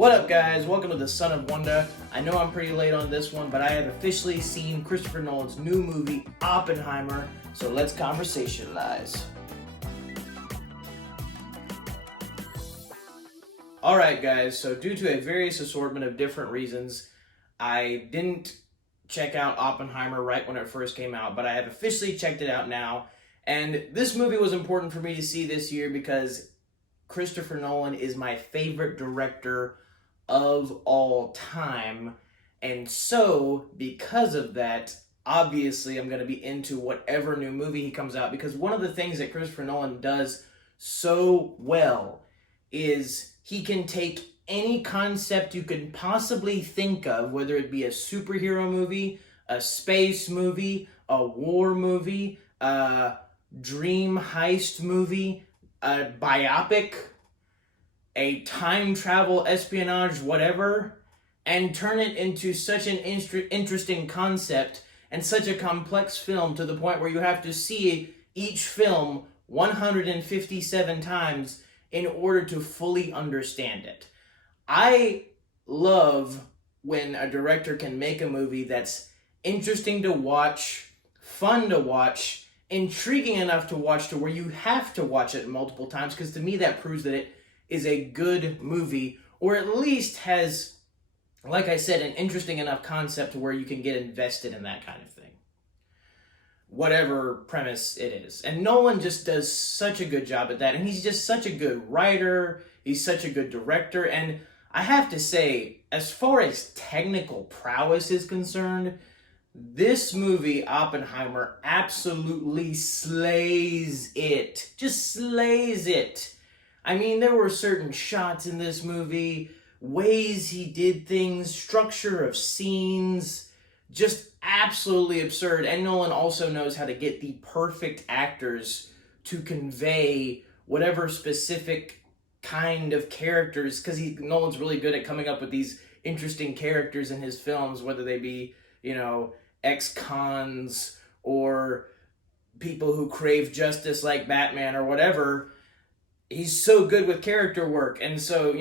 What up, guys? Welcome to the Son of Wonder. I know I'm pretty late on this one, but I have officially seen Christopher Nolan's new movie, Oppenheimer, so let's conversationalize. Alright, guys, so due to a various assortment of different reasons, I didn't check out Oppenheimer right when it first came out, but I have officially checked it out now, and this movie was important for me to see this year because Christopher Nolan is my favorite director of all time, and so because of that, obviously I'm going to be into whatever new movie he comes out, because one of the things that Christopher Nolan does so well is he can take any concept you could possibly think of, whether it be a superhero movie, a space movie, a war movie, a dream heist movie, a biopic, a time travel espionage whatever, and turn it into such an interesting concept and such a complex film to the point where you have to see each film 157 times in order to fully understand it. I love when a director can make a movie that's interesting to watch, fun to watch, intriguing enough to watch to where you have to watch it multiple times, because to me that proves that it is a good movie, or at least has, like I said, an interesting enough concept to where you can get invested in that kind of thing. Whatever premise it is. And Nolan just does such a good job at that, and he's just such a good writer, he's such a good director, and I have to say, as far as technical prowess is concerned, this movie, Oppenheimer, absolutely slays it. Just slays it. I mean, there were certain shots in this movie, ways he did things, structure of scenes, just absolutely absurd. And Nolan also knows how to get the perfect actors to convey whatever specific kind of characters, because Nolan's really good at coming up with these interesting characters in his films, whether they be, ex-cons or people who crave justice like Batman or whatever. He's so good with character work, and so,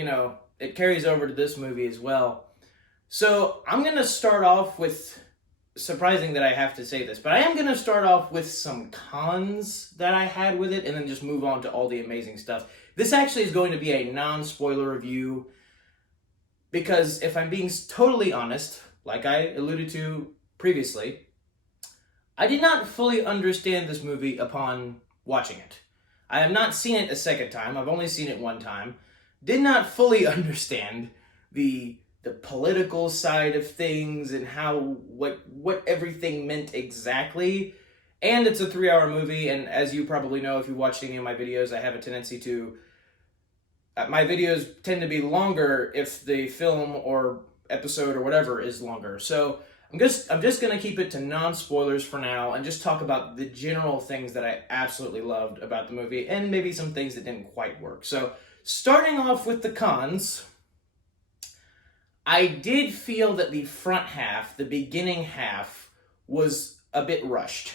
it carries over to this movie as well. So I'm going to start off with, surprising that I have to say this, but I am going to start off with some cons that I had with it, and then just move on to all the amazing stuff. This actually is going to be a non-spoiler review, because if I'm being totally honest, like I alluded to previously, I did not fully understand this movie upon watching it. I have not seen it a second time. I've only seen it one time. Did not fully understand the political side of things and what everything meant exactly. And it's a 3-hour movie, and as you probably know if you watched any of my videos, I have a tendency to my videos tend to be longer if the film or episode or whatever is longer. So I'm just going to keep it to non-spoilers for now and just talk about the general things that I absolutely loved about the movie and maybe some things that didn't quite work. So starting off with the cons, I did feel that the front half, the beginning half, was a bit rushed.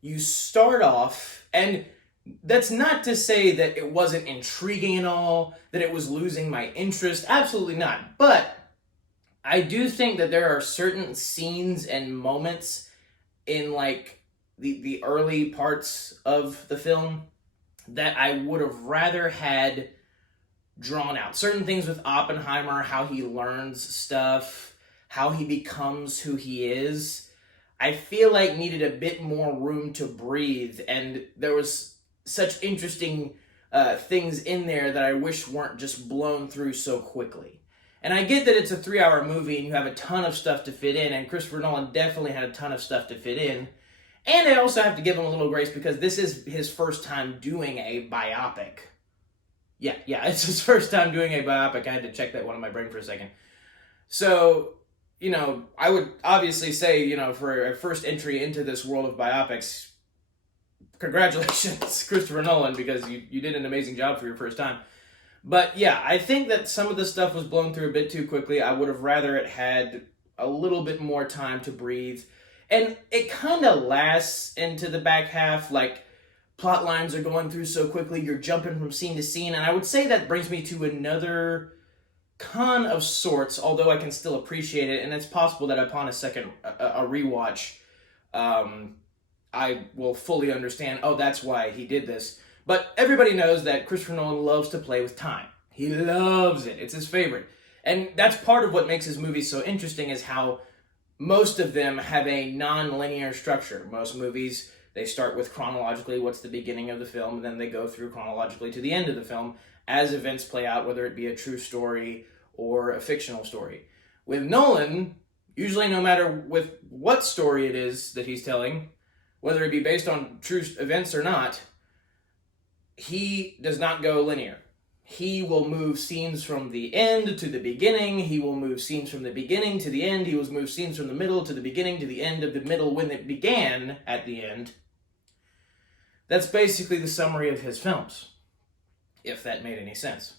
You start off, and that's not to say that it wasn't intriguing at all, that it was losing my interest. Absolutely not. But I do think that there are certain scenes and moments in the early parts of the film that I would have rather had drawn out. Certain things with Oppenheimer, how he learns stuff, how he becomes who he is, I feel like needed a bit more room to breathe, and there was such interesting things in there that I wish weren't just blown through so quickly. And I get that it's a 3-hour movie and you have a ton of stuff to fit in, and Christopher Nolan definitely had a ton of stuff to fit in. And I also have to give him a little grace because this is his first time doing a biopic. Yeah, it's his first time doing a biopic. I had to check that one in my brain for a second. So, I would obviously say, for a first entry into this world of biopics, congratulations, Christopher Nolan, because you did an amazing job for your first time. But yeah, I think that some of the stuff was blown through a bit too quickly. I would have rather it had a little bit more time to breathe. And it kind of lasts into the back half, plot lines are going through so quickly, you're jumping from scene to scene. And I would say that brings me to another con of sorts, although I can still appreciate it, and it's possible that upon a rewatch, I will fully understand, oh, that's why he did this. But everybody knows that Christopher Nolan loves to play with time. He loves it. It's his favorite. And that's part of what makes his movies so interesting, is how most of them have a non-linear structure. Most movies, they start with chronologically what's the beginning of the film, and then they go through chronologically to the end of the film as events play out, whether it be a true story or a fictional story. With Nolan, usually no matter with what story it is that he's telling, whether it be based on true events or not, he does not go linear. He will move scenes from the end to the beginning. He will move scenes from the beginning to the end. He will move scenes from the middle to the beginning to the end of the middle when it began at the end. That's basically the summary of his films, if that made any sense.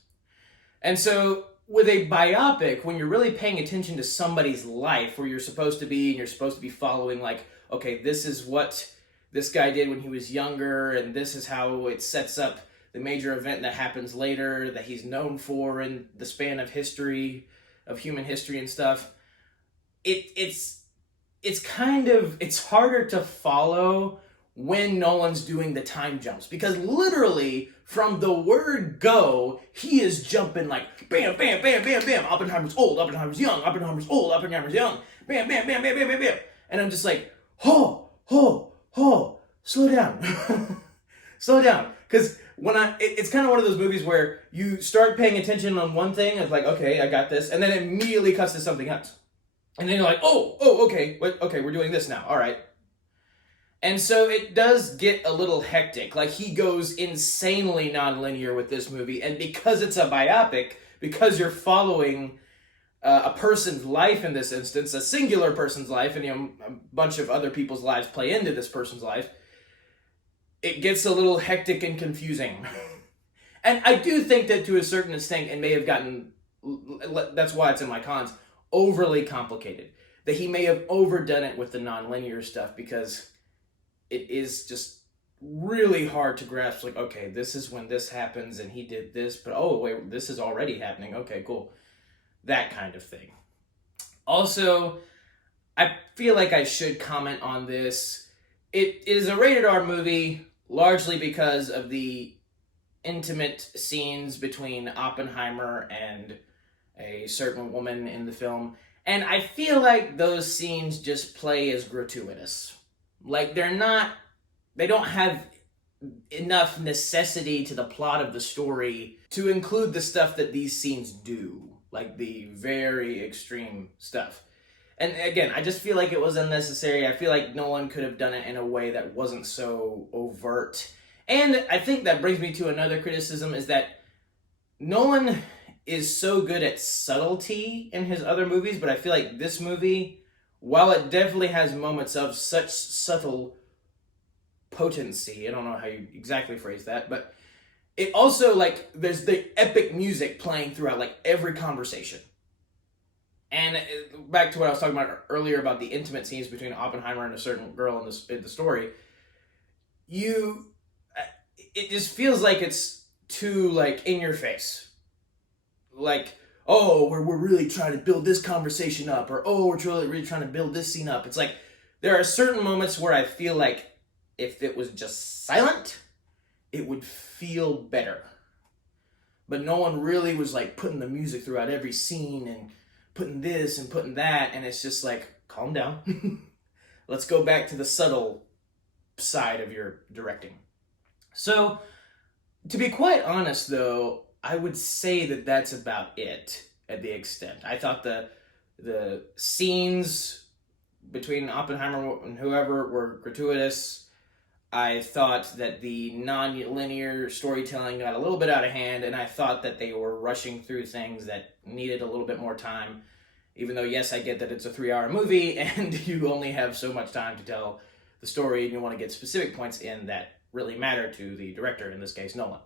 And so with a biopic, when you're really paying attention to somebody's life, where you're supposed to be, and you're supposed to be following, like, okay, this is what this guy did when he was younger, and this is how it sets up the major event that happens later that he's known for in the span of history, of human history and stuff. It's harder to follow when Nolan's doing the time jumps, because literally from the word go, he is jumping like bam, bam, bam, bam, bam. Oppenheimer's old, Oppenheimer's young, Oppenheimer's old, Oppenheimer's young. Bam, bam, bam, bam, bam, bam, bam. And I'm just like, slow down. Slow down. Because it's kind of one of those movies where you start paying attention on one thing, it's like, okay, I got this, and then it immediately cuts to something else. And then you're like, okay, we're doing this now, all right. And so it does get a little hectic. Like, he goes insanely non-linear with this movie, and because it's a biopic, because you're following a person's life in this instance, a singular person's life, and a bunch of other people's lives play into this person's life, it gets a little hectic and confusing. And I do think that to a certain extent it may have gotten, that's why it's in my cons, overly complicated. That he may have overdone it with the non-linear stuff, because it is just really hard to grasp, like, okay, this is when this happens and he did this, but oh wait, this is already happening. Okay, cool. That kind of thing. Also, I feel like I should comment on this. It is a rated R movie largely because of the intimate scenes between Oppenheimer and a certain woman in the film. And I feel like those scenes just play as gratuitous. Like, they don't have enough necessity to the plot of the story to include the stuff that these scenes do. Like, the very extreme stuff. And again, I just feel like it was unnecessary. I feel like Nolan could have done it in a way that wasn't so overt. And I think that brings me to another criticism, is that Nolan is so good at subtlety in his other movies, but I feel like this movie, while it definitely has moments of such subtle potency, I don't know how you exactly phrase that, but it also, like, there's the epic music playing throughout, like, every conversation. And back to what I was talking about earlier about the intimate scenes between Oppenheimer and a certain girl in the story, it just feels like it's too, like, in your face. Like, oh, we're really trying to build this conversation up, or oh, we're really trying to build this scene up. It's like, there are certain moments where I feel like if it was just silent, it would feel better. But no one really was, like, putting the music throughout every scene and putting this and putting that, and it's just like, calm down. Let's go back to the subtle side of your directing. So, to be quite honest, though, I would say that that's about it at the extent. I thought the scenes between Oppenheimer and whoever were gratuitous. I thought that the non-linear storytelling got a little bit out of hand, and I thought that they were rushing through things that needed a little bit more time. Even though, yes, I get that it's a 3-hour movie, and you only have so much time to tell the story, and you want to get specific points in that really matter to the director, in this case, Nolan.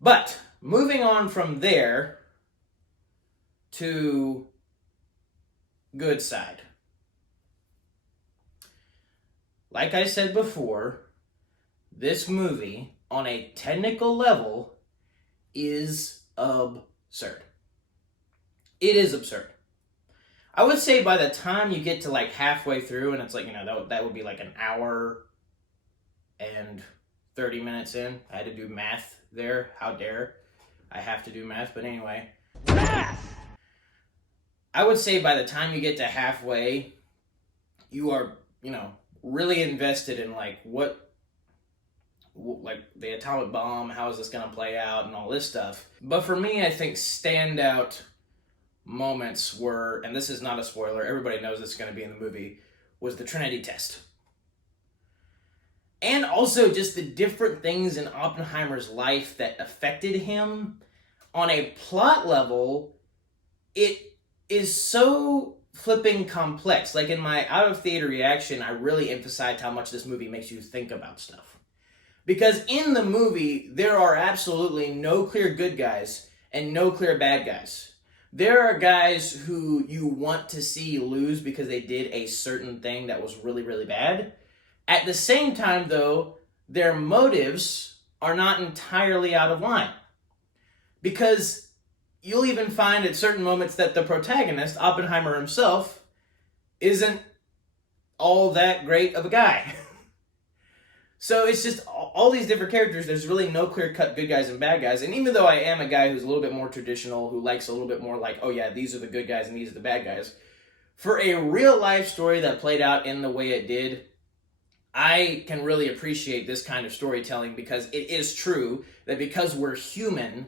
But, moving on from there to good side. Like I said before, this movie, on a technical level, is absurd. It is absurd. I would say by the time you get to like halfway through, and it's like, that would be like an hour and 30 minutes in. I had to do math there. How dare I have to do math? But anyway. Math! I would say by the time you get to halfway, you are, really invested in like like the atomic bomb, how is this going to play out, and all this stuff. But for me, I think standout moments were, and this is not a spoiler, everybody knows this is going to be in the movie, was the Trinity test. And also just the different things in Oppenheimer's life that affected him. On a plot level, it is so flipping complex. Like in my out of theater reaction, I really emphasized how much this movie makes you think about stuff. Because in the movie, there are absolutely no clear good guys and no clear bad guys. There are guys who you want to see lose because they did a certain thing that was really, really bad. At the same time, though, their motives are not entirely out of line. Because you'll even find at certain moments that the protagonist, Oppenheimer himself, isn't all that great of a guy. So it's just all these different characters. There's really no clear-cut good guys and bad guys. And even though I am a guy who's a little bit more traditional, who likes a little bit more like, oh yeah, these are the good guys and these are the bad guys, for a real-life story that played out in the way it did, I can really appreciate this kind of storytelling, because it is true that because we're human,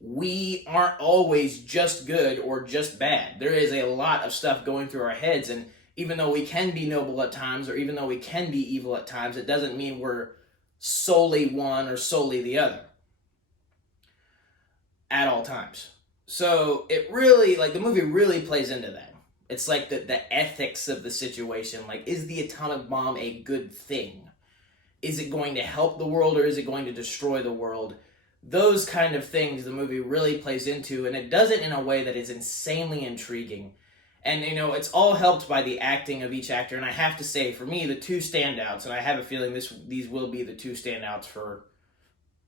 we aren't always just good or just bad. There is a lot of stuff going through our heads, and even though we can be noble at times, or even though we can be evil at times, it doesn't mean we're solely one or solely the other at all times. So it really, like, the movie really plays into that. It's like the ethics of the situation. Like, is the atomic bomb a good thing? Is it going to help the world, or is it going to destroy the world? Those kind of things the movie really plays into, and it does it in a way that is insanely intriguing. And, it's all helped by the acting of each actor. And I have to say, for me, the two standouts, and I have a feeling these will be the two standouts for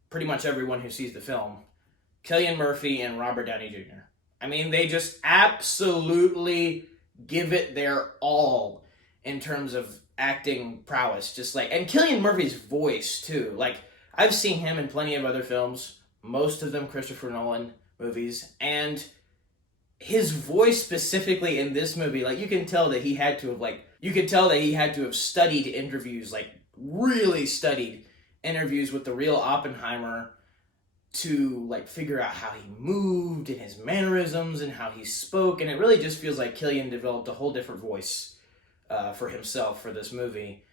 pretty much everyone who sees the film, Cillian Murphy and Robert Downey Jr. I mean, they just absolutely give it their all in terms of acting prowess. And Cillian Murphy's voice, too. Like, I've seen him in plenty of other films, most of them Christopher Nolan movies, and his voice specifically in this movie, like, you can tell that he had to have studied interviews, like, really studied interviews with the real Oppenheimer to, like, figure out how he moved and his mannerisms and how he spoke, and it really just feels like Cillian developed a whole different voice for himself for this movie.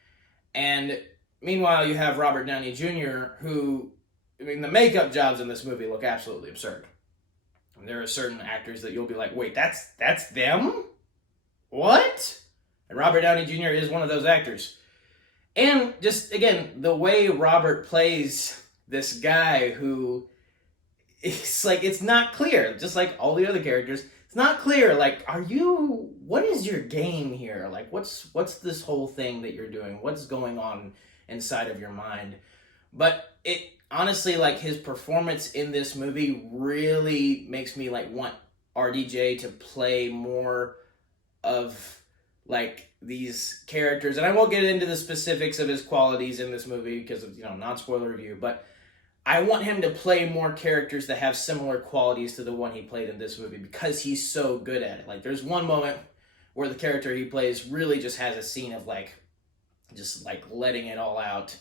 And meanwhile, you have Robert Downey Jr., who, the makeup jobs in this movie look absolutely absurd. And there are certain actors that you'll be like, wait, that's them? What? And Robert Downey Jr. is one of those actors. And just, again, the way Robert plays this guy who, it's like, it's not clear. Just like all the other characters, it's not clear. Like, what is your game here? Like, what's this whole thing that you're doing? What's going on inside of your mind? But it, honestly, like, his performance in this movie really makes me, like, want RDJ to play more of, like, these characters. And I won't get into the specifics of his qualities in this movie because of, non-spoiler review, but I want him to play more characters that have similar qualities to the one he played in this movie, because he's so good at it. Like, there's one moment where the character he plays really just has a scene of, like, just, like, letting it all out,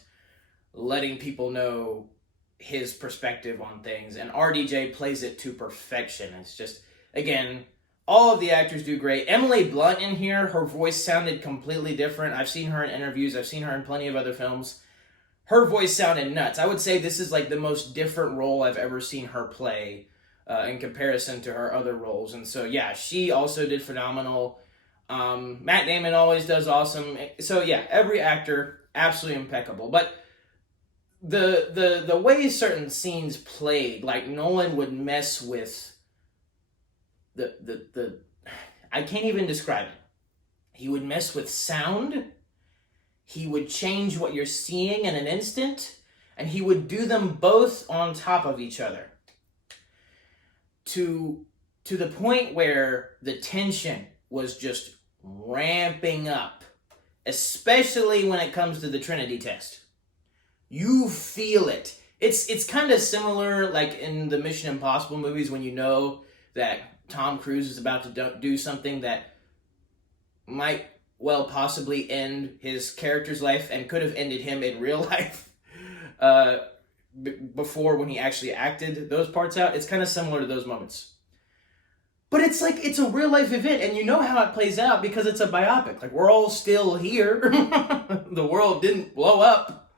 letting people know his perspective on things, and RDJ plays it to perfection. It's just, again, all of the actors do great. Emily Blunt in here, her voice sounded completely different. I've seen her in interviews, I've seen her in plenty of other films. Her voice sounded nuts. I would say this is like the most different role I've ever seen her play in comparison to her other roles. And so, yeah, she also did phenomenal. Matt Damon always does awesome. So, yeah, every actor, absolutely impeccable. But the way certain scenes played, like, Nolan would mess with the I can't even describe it. He would mess with sound. He would change what you're seeing in an instant, and he would do them both on top of each other to to the point where the tension was just ramping up, especially when it comes to the Trinity test. You feel it. It's kind of similar like in the Mission Impossible movies when you know that Tom Cruise is about to do something that might well possibly end his character's life and could have ended him in real life before when he actually acted those parts out. It's kind of similar to those moments. But it's like, it's a real life event, and you know how it plays out because it's a biopic. Like, we're all still here. The world didn't blow up.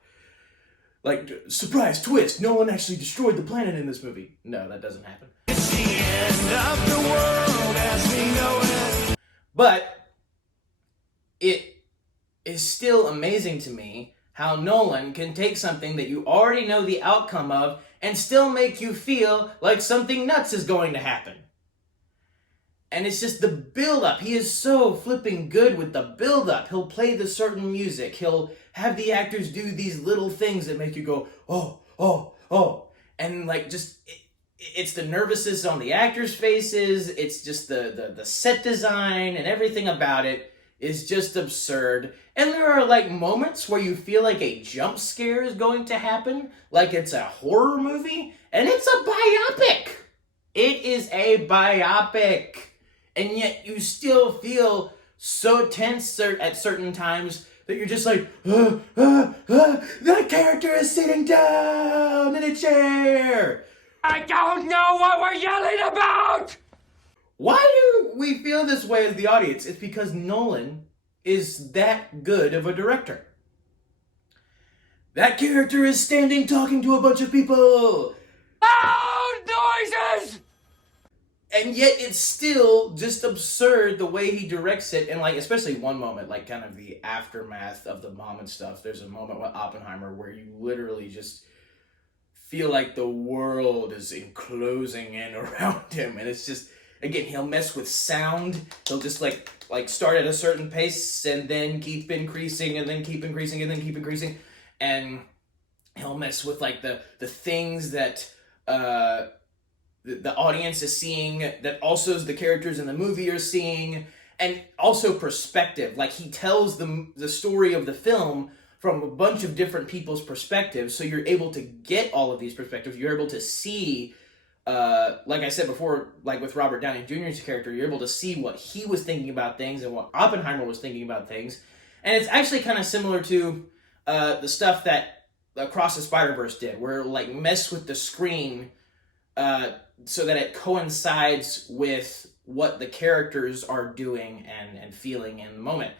Like, surprise, twist, no one actually destroyed the planet in this movie. No, that doesn't happen. It's the end of the world as we know it. But it is still amazing to me how Nolan can take something that you already know the outcome of and still make you feel like something nuts is going to happen. And it's just the build-up. He is so flipping good with the build-up. He'll play the certain music. He'll have the actors do these little things that make you go, oh, oh, oh. And like just, it's the nervousness on the actors' faces. It's just the set design and everything about it is just absurd. And there are like moments where you feel like a jump scare is going to happen. Like it's a horror movie. And it's a biopic. It is a biopic. And yet you still feel so tense at certain times that you're just like, that character is sitting down in a chair. I don't know what we're yelling about! Why do we feel this way as the audience? It's because Nolan is that good of a director. That character is standing talking to a bunch of people. Loud noises! And yet it's still just absurd the way he directs it. And like, especially one moment, like kind of the aftermath of the bomb and stuff. There's a moment with Oppenheimer where you literally just feel like the world is enclosing in around him. And it's just, again, he'll mess with sound. He'll just like start at a certain pace and then keep increasing and then keep increasing and then keep increasing. And he'll mess with like the things that, the audience is seeing, that also the characters in the movie are seeing, and also perspective. Like he tells the story of the film from a bunch of different people's perspectives, so you're able to get all of these perspectives. You're able to see, like I said before, like with Robert Downey Jr.'s character, you're able to see what he was thinking about things and what Oppenheimer was thinking about things. And it's actually kind of similar to the stuff that Across the Spider-Verse did, where like mess with the screen so that it coincides with what the characters are doing and feeling in the moment.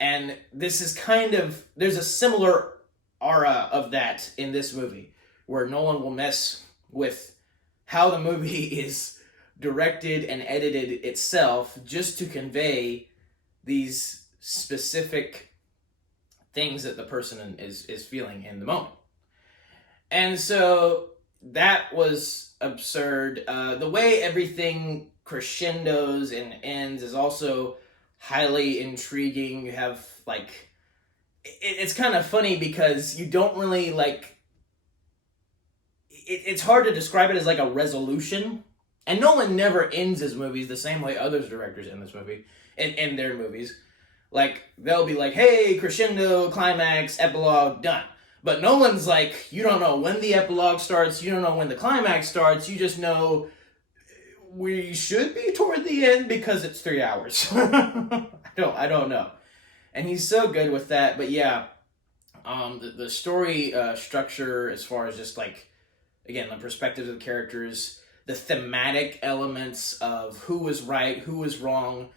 And this is kind of, there's a similar aura of that in this movie, where Nolan will mess with how the movie is directed and edited itself just to convey these specific things that the person is feeling in the moment. And so that was absurd. The way everything crescendos and ends is also highly intriguing. You have like, it's kind of funny because you don't really like, it's hard to describe it as like a resolution. And Nolan never ends his movies the same way others directors end this movie, in their movies. Like, they'll be like, hey, crescendo, climax, epilogue, done. But Nolan's like, you don't know when the epilogue starts, you don't know when the climax starts, you just know we should be toward the end because it's 3 hours. I don't know. And he's so good with that. But yeah, the story structure, as far as just like, again, the perspectives of the characters, the thematic elements of who was right, who was wrong,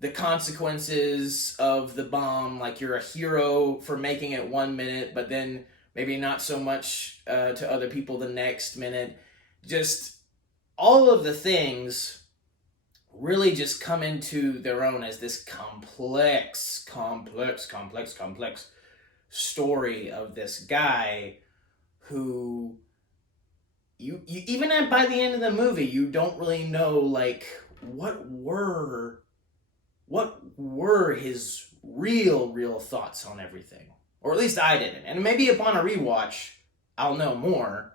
the consequences of the bomb, like you're a hero for making it 1 minute, but then maybe not so much to other people the next minute. Just all of the things really just come into their own as this complex story of this guy who you even by the end of the movie, you don't really know like what were his real thoughts on everything. Or at least I didn't. And maybe upon a rewatch, I'll know more.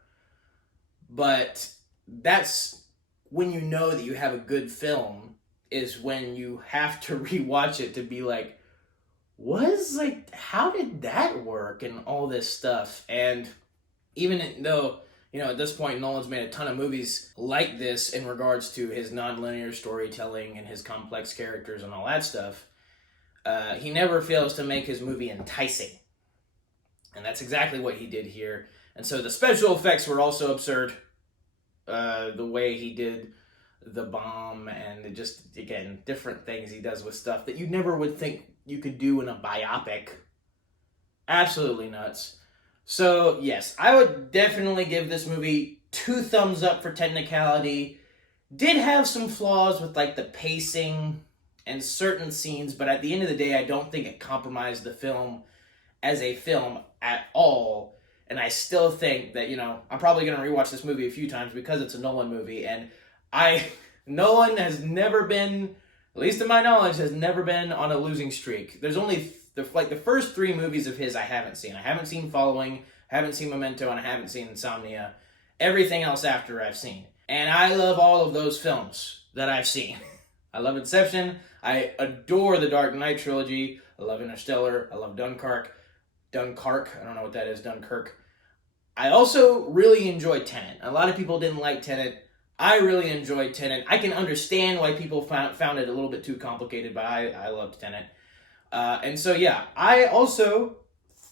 But that's when you know that you have a good film is when you have to rewatch it to be like, how did that work and all this stuff. And even though, at this point Nolan's made a ton of movies like this in regards to his nonlinear storytelling and his complex characters and all that stuff, he never fails to make his movie enticing. And that's exactly what he did here. And so the special effects were also absurd. The way he did the bomb and just, again, different things he does with stuff that you never would think you could do in a biopic. Absolutely nuts. So, yes, I would definitely give this movie 2 thumbs up for technicality. Did have some flaws with, the pacing and certain scenes, but at the end of the day, I don't think it compromised the film as a film at all. And I still think that, I'm probably going to rewatch this movie a few times because it's a Nolan movie. And Nolan has never been, at least in my knowledge, has never been on a losing streak. There's only, the first 3 movies of his I haven't seen. I haven't seen Following, I haven't seen Memento, and I haven't seen Insomnia. Everything else after I've seen. And I love all of those films that I've seen. I love Inception. I adore the Dark Knight trilogy. I love Interstellar. I love Dunkirk. I don't know what that is, Dunkirk. I also really enjoyed Tenet. A lot of people didn't like Tenet. I really enjoyed Tenet. I can understand why people found it a little bit too complicated, but I loved Tenet. And so, yeah, I also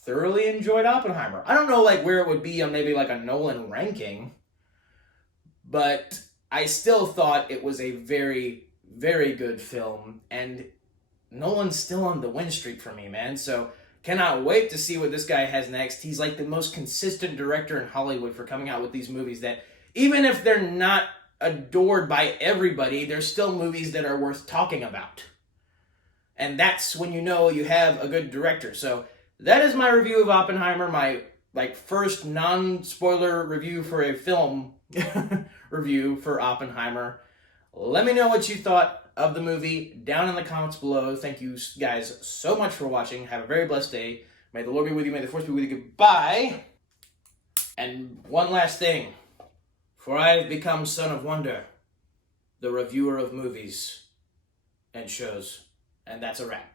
thoroughly enjoyed Oppenheimer. I don't know, where it would be on maybe, a Nolan ranking, but I still thought it was a very, very good film, and Nolan's still on the win streak for me, man, so cannot wait to see what this guy has next. He's the most consistent director in Hollywood for coming out with these movies that, even if they're not adored by everybody, they're still movies that are worth talking about. And that's when you know you have a good director. So that is my review of Oppenheimer, my first non-spoiler review for a film review for Oppenheimer. Let me know what you thought of the movie down in the comments below. Thank you guys so much for watching. Have a very blessed day. May the Lord be with you. May the Force be with you. Goodbye. And one last thing. For I have become Son of Wonder, the reviewer of movies and shows. And that's a wrap.